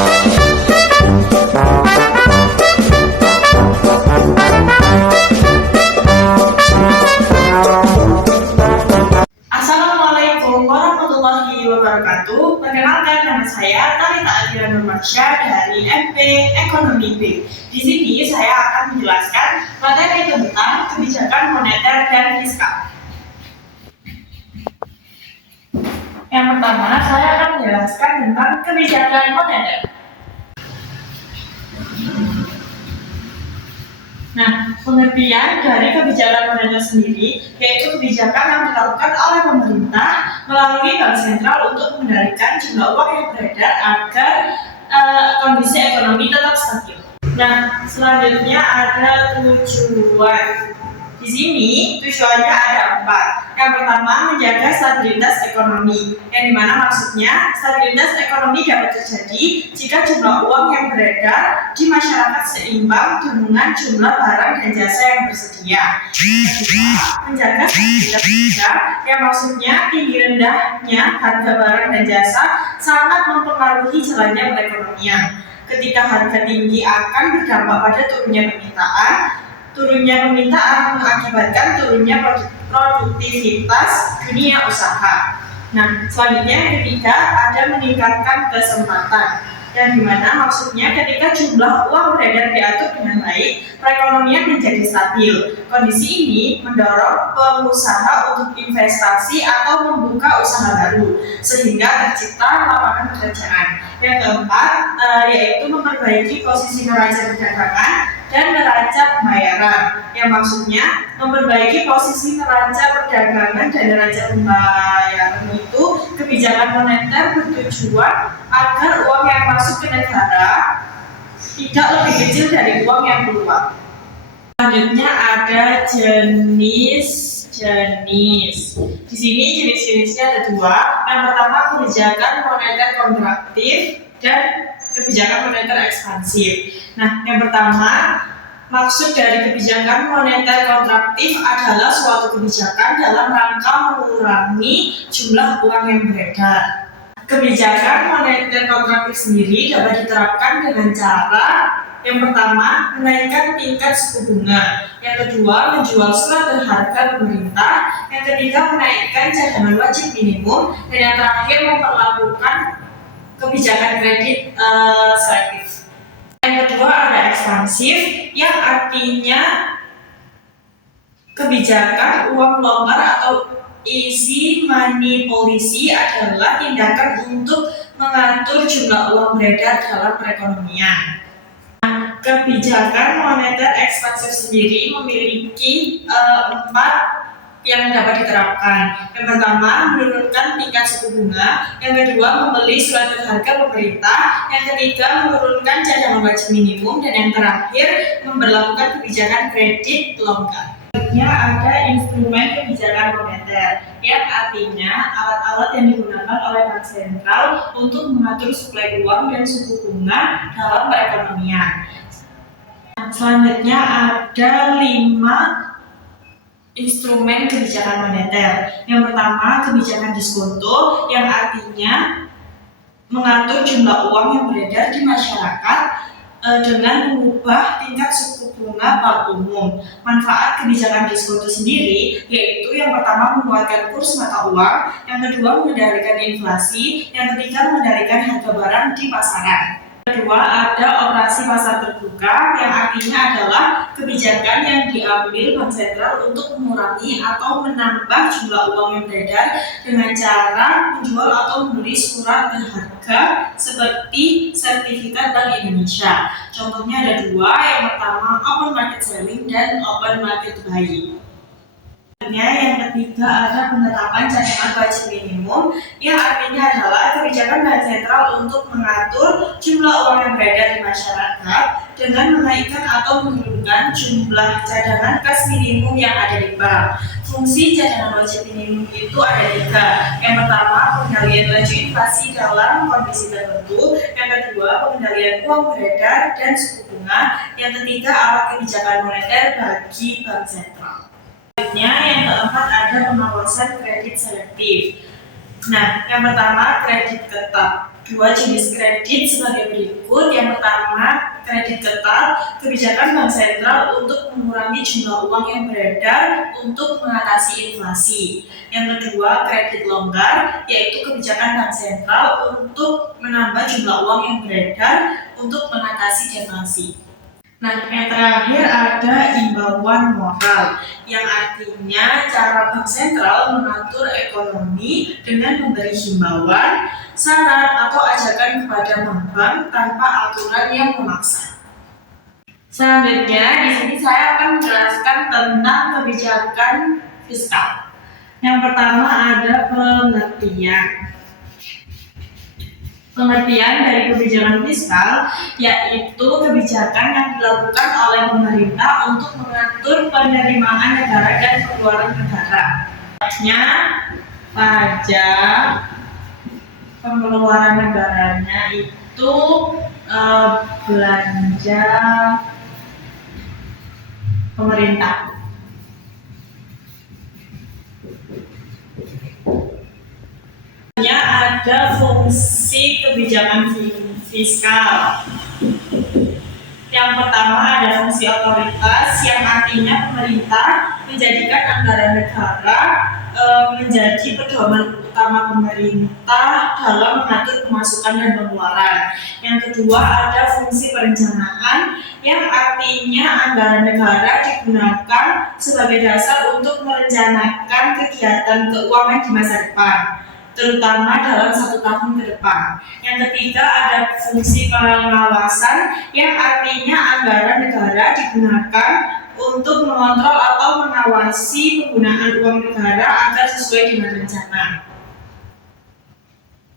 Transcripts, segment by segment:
Assalamualaikum warahmatullahi wabarakatuh. Perkenalkan, nama saya Talita Adira Nurmansya dari MP Ekonomi B. Di sini saya akan menjelaskan materi tentang kebijakan moneter dan fiskal. Yang pertama, saya akan menjelaskan tentang kebijakan moneter. Nah, pengertian dari kebijakan moneter sendiri yaitu kebijakan yang dilakukan oleh pemerintah melalui bank sentral untuk mengendalikan jumlah uang yang beredar agar kondisi ekonomi tetap stabil. Nah, selanjutnya ada tujuan. Di sini tujuannya ada 4. Yang pertama, menjaga stabilitas ekonomi, yang dimana maksudnya stabilitas ekonomi dapat terjadi jika jumlah uang yang beredar di masyarakat seimbang dengan jumlah barang dan jasa yang bersedia. Kedua, menjaga stabilitas harga, yang maksudnya tinggi rendahnya harga barang dan jasa sangat mempengaruhi jalannya perekonomian. Ketika harga tinggi akan berdampak pada turunnya permintaan. Turunnya permintaan mengakibatkan turunnya produktivitas dunia usaha. Nah, selanjutnya yang ketiga ada meningkatkan kesempatan, yang dimana maksudnya ketika jumlah uang beredar diatur dengan baik, perekonomian menjadi stabil. Kondisi ini mendorong pengusaha untuk investasi atau membuka usaha baru, sehingga tercipta lapangan pekerjaan. Yang keempat yaitu memperbaiki posisi neraca perdagangan dan neraca pembayaran, yang maksudnya memperbaiki posisi neraca perdagangan dan neraca pembayaran itu kebijakan moneter bertujuan agar uang yang masuk ke negara tidak lebih kecil dari uang yang keluar. Selanjutnya ada jenis. Di sini jenis-jenisnya ada 2. Yang pertama kebijakan moneter kontraktif dan kebijakan moneter ekspansif. Nah, yang pertama, maksud dari kebijakan moneter kontraktif adalah suatu kebijakan dalam rangka mengurangi jumlah uang yang beredar. Kebijakan moneter kontraktif sendiri dapat diterapkan dengan cara yang pertama, menaikkan tingkat suku bunga. Yang kedua, menjual surat berharga pemerintah. Yang ketiga, menaikkan cadangan wajib minimum. Dan yang terakhir, memperlakukan kebijakan kredit selektif. Yang kedua ada ekspansif, yang artinya kebijakan uang longgar atau easy money policy adalah tindakan untuk mengatur jumlah uang beredar dalam perekonomian. Kebijakan moneter ekspansif sendiri memiliki 4 yang dapat diterapkan. Yang pertama, menurunkan tingkat suku bunga. Yang kedua, membeli surat berharga pemerintah. Yang ketiga, menurunkan cadangan wajib minimum. Dan yang terakhir, memberlakukan kebijakan kredit longgar. Selanjutnya ada instrumen kebijakan moneter, yang artinya alat-alat yang digunakan oleh bank sentral untuk mengatur suplai uang dan suku bunga dalam perekonomian. Selanjutnya ada 5 instrumen kebijakan moneter. Yang pertama, kebijakan diskonto, yang artinya mengatur jumlah uang yang beredar di masyarakat dengan mengubah tingkat suku bunga bank umum. Manfaat kebijakan diskonto sendiri yaitu yang pertama menguatkan kurs mata uang, yang kedua mengendalikan inflasi, yang ketiga mengendalikan harga barang di pasaran. Kedua, ada operasi pasar terbuka, yang artinya adalah kebijakan yang diambil bank sentral untuk mengurangi atau menambah jumlah uang yang beredar dengan cara menjual atau membeli surat berharga seperti sertifikat Bank Indonesia. Contohnya ada 2, yang pertama open market selling dan open market buying. Yang ketiga ada penetapan cadangan wajib minimum, yang artinya adalah kebijakan bank sentral untuk mengatur jumlah uang yang beredar di masyarakat dengan menaikkan atau menurunkan jumlah cadangan kas minimum yang ada di bank. Fungsi cadangan wajib minimum itu ada 3. Yang pertama, pengendalian laju inflasi dalam kondisi tertentu. Yang kedua, pengendalian uang beredar dan suku bunga. Yang ketiga, alat kebijakan moneter bagi bank sentral. Yang keempat ada pengawasan kredit selektif. Nah, yang pertama kredit ketat. dua jenis kredit sebagai berikut. Yang pertama, kredit ketat, kebijakan bank sentral untuk mengurangi jumlah uang yang beredar untuk mengatasi inflasi. Yang kedua, kredit longgar, yaitu kebijakan bank sentral untuk menambah jumlah uang yang beredar untuk mengatasi deflasi. Nah, yang terakhir ada imbauan moral, yang artinya cara bank sentral mengatur ekonomi dengan memberi himbauan, saran, atau ajakan kepada bank tanpa aturan yang memaksa. Selanjutnya, di sini saya akan menjelaskan tentang kebijakan fiskal. Yang pertama ada pengertian. Pengertian dari kebijakan fiskal yaitu kebijakan yang dilakukan oleh pemerintah untuk mengatur penerimaan negara dan pengeluaran negara. Contohnya pajak, pengeluaran negaranya itu belanja pemerintah. Ada fungsi kebijakan fiskal. Yang pertama ada fungsi otoritas, yang artinya pemerintah menjadikan anggaran negara menjadi pedoman utama pemerintah dalam mengatur pemasukan dan pengeluaran. Yang kedua ada fungsi perencanaan, yang artinya anggaran negara digunakan sebagai dasar untuk merencanakan kegiatan keuangan di masa depan, terutama dalam 1 tahun ke depan. Yang ketiga ada fungsi pengawasan, yang artinya anggaran negara digunakan untuk mengontrol atau mengawasi penggunaan uang negara agar sesuai dengan rencana.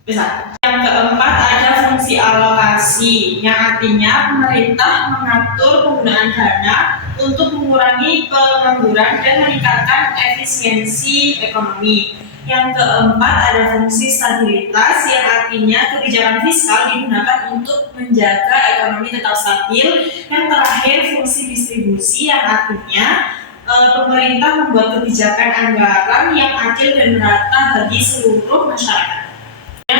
Yang keempat ada fungsi alokasi, yang artinya pemerintah mengatur penggunaan dana untuk mengurangi pengangguran dan meningkatkan efisiensi ekonomi. Yang keempat ada fungsi stabilitas, yang artinya kebijakan fiskal digunakan untuk menjaga ekonomi tetap stabil. Yang terakhir fungsi distribusi, yang artinya pemerintah membuat kebijakan anggaran yang adil dan merata bagi seluruh masyarakat.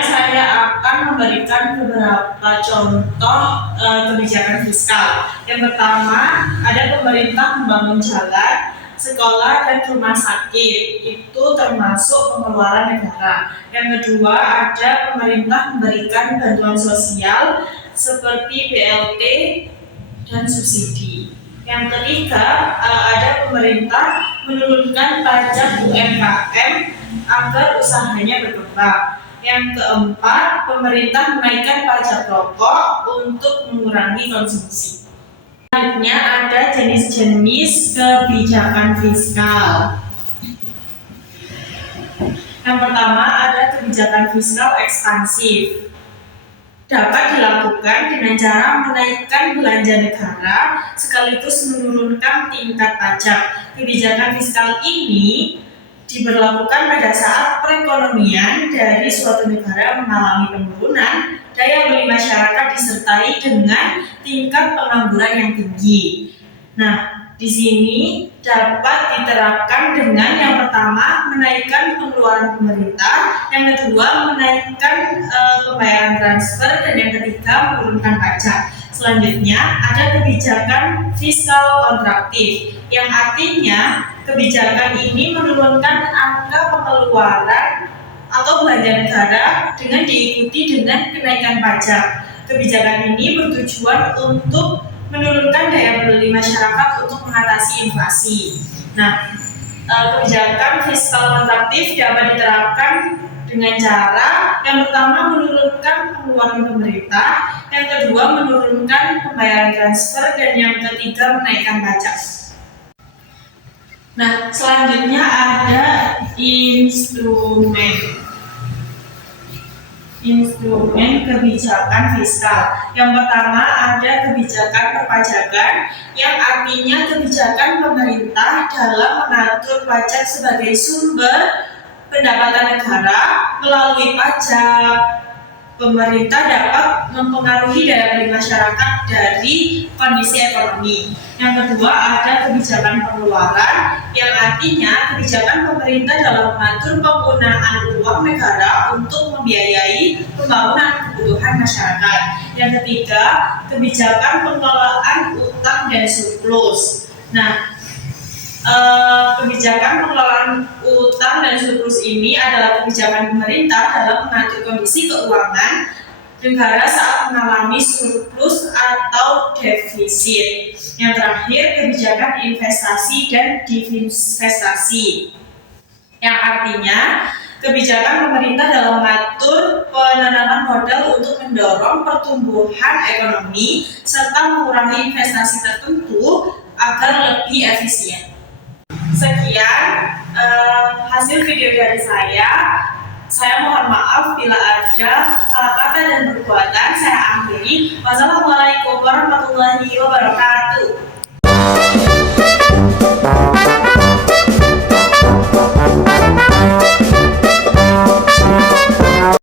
Saya akan memberikan beberapa contoh kebijakan fiskal. Yang pertama ada pemerintah membangun jalan, sekolah, dan rumah sakit, itu termasuk pengeluaran negara. Yang kedua ada pemerintah memberikan bantuan sosial seperti BLT dan subsidi. Yang ketiga ada pemerintah menurunkan pajak UMKM agar usahanya berkembang. Yang keempat, pemerintah menaikkan pajak rokok untuk mengurangi konsumsi. Selanjutnya ada jenis-jenis kebijakan fiskal. Yang pertama ada kebijakan fiskal ekspansif. Dapat dilakukan dengan cara menaikkan belanja negara sekaligus menurunkan tingkat pajak. Kebijakan fiskal ini diberlakukan pada saat perekonomian dari suatu negara mengalami penurunan daya beli masyarakat disertai dengan tingkat pengangguran yang tinggi. Nah, di sini dapat diterapkan dengan yang pertama menaikkan pengeluaran pemerintah, yang kedua menaikkan pembayaran transfer, dan yang ketiga menurunkan pajak. Selanjutnya ada kebijakan fiskal kontraktif, yang artinya kebijakan ini menurunkan angka pengeluaran atau belanja negara dengan diikuti dengan kenaikan pajak. Kebijakan ini bertujuan untuk menurunkan daya beli masyarakat untuk mengatasi inflasi. Nah, kebijakan fiskal kontraktif dapat diterapkan dengan cara yang pertama menurunkan pengeluaran pemerintah, yang kedua menurunkan pembayaran transfer, dan yang ketiga menaikkan pajak. Nah, selanjutnya ada instrumen kebijakan fiskal. Yang pertama ada kebijakan perpajakan, yang artinya kebijakan pemerintah dalam mengatur pajak sebagai sumber pendapatan negara melalui pajak, pemerintah dapat mempengaruhi daya beli masyarakat dari kondisi ekonomi. Yang kedua, ada kebijakan pengeluaran, yang artinya kebijakan pemerintah dalam mengatur penggunaan uang negara untuk membiayai pembangunan kebutuhan masyarakat. Yang ketiga, kebijakan pengelolaan utang dan surplus. Nah, kebijakan pengelolaan utang dan surplus ini adalah kebijakan pemerintah dalam mengatur kondisi keuangan negara saat mengalami surplus atau defisit. Yang terakhir, kebijakan investasi dan divestasi, yang artinya kebijakan pemerintah dalam mengatur penanaman modal untuk mendorong pertumbuhan ekonomi serta mengurangi investasi tertentu agar lebih efisien. Sekian hasil video dari saya. Saya mohon maaf bila ada salah kata dan perbuatan. Saya akhiri. Wassalamualaikum warahmatullahi wabarakatuh.